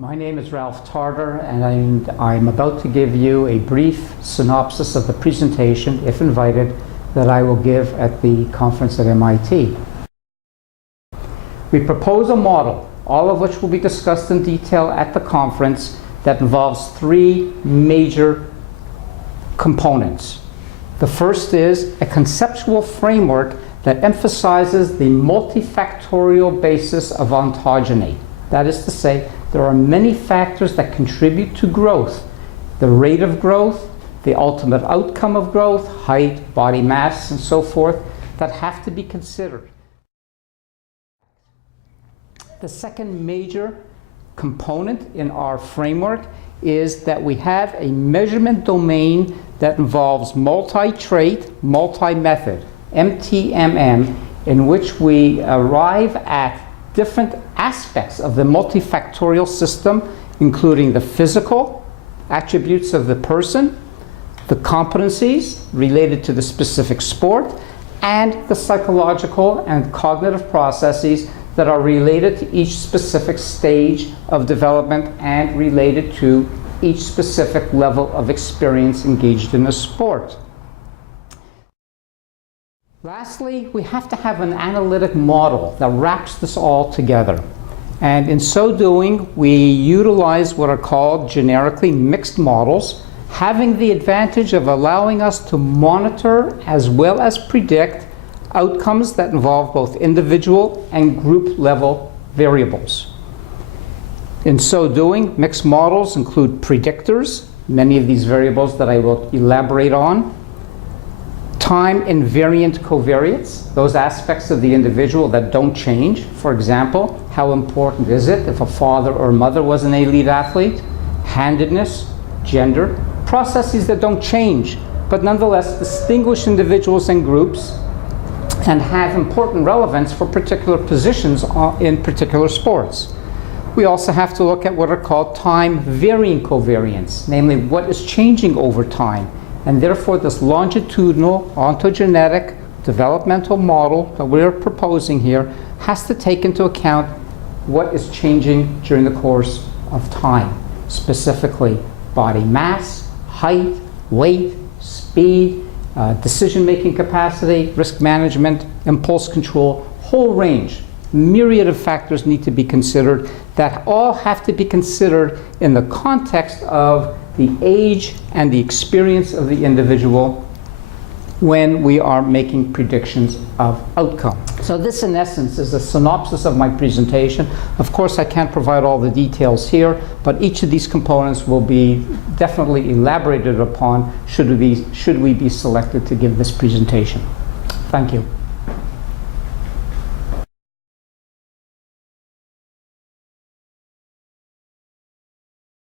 My name is Ralph Tarter, and I'm about to give you a brief synopsis of the presentation, if invited, that I will give at the conference at MIT. We propose a model, all of which will be discussed in detail at the conference, that involves three major components. The first is a conceptual framework that emphasizes the multifactorial basis of ontogeny. That is to say, there are many factors that contribute to growth. The rate of growth, the ultimate outcome of growth, height, body mass, and so forth, that have to be considered. The second major component in our framework is that we have a measurement domain that involves multi-trait, multi-method, MTMM, in which we arrive at different aspects of the multifactorial system, including the physical attributes of the person, the competencies related to the specific sport, and the psychological and cognitive processes that are related to each specific stage of development and related to each specific level of experience engaged in a sport. Lastly, we have to have an analytic model that wraps this all together. And in so doing, we utilize what are called generically mixed models, having the advantage of allowing us to monitor as well as predict outcomes that involve both individual and group level variables. In so doing, mixed models include predictors, many of these variables that I will elaborate on, time invariant covariates, those aspects of the individual that don't change. For example, how important is it if a father or mother was an elite athlete? Handedness, gender, processes that don't change, but nonetheless distinguish individuals and groups and have important relevance for particular positions in particular sports. We also have to look at what are called time varying covariants, namely what is changing over time. And therefore, this longitudinal ontogenetic developmental model that we're proposing here has to take into account what is changing during the course of time, specifically body mass, height, weight, speed, decision-making capacity, risk management, impulse control, whole range. Myriad of factors need to be considered that all have to be considered in the context of the age and the experience of the individual when we are making predictions of outcome. So this, in essence, is a synopsis of my presentation. Of course, I can't provide all the details here, but each of these components will be definitely elaborated upon should we be selected to give this presentation. Thank you.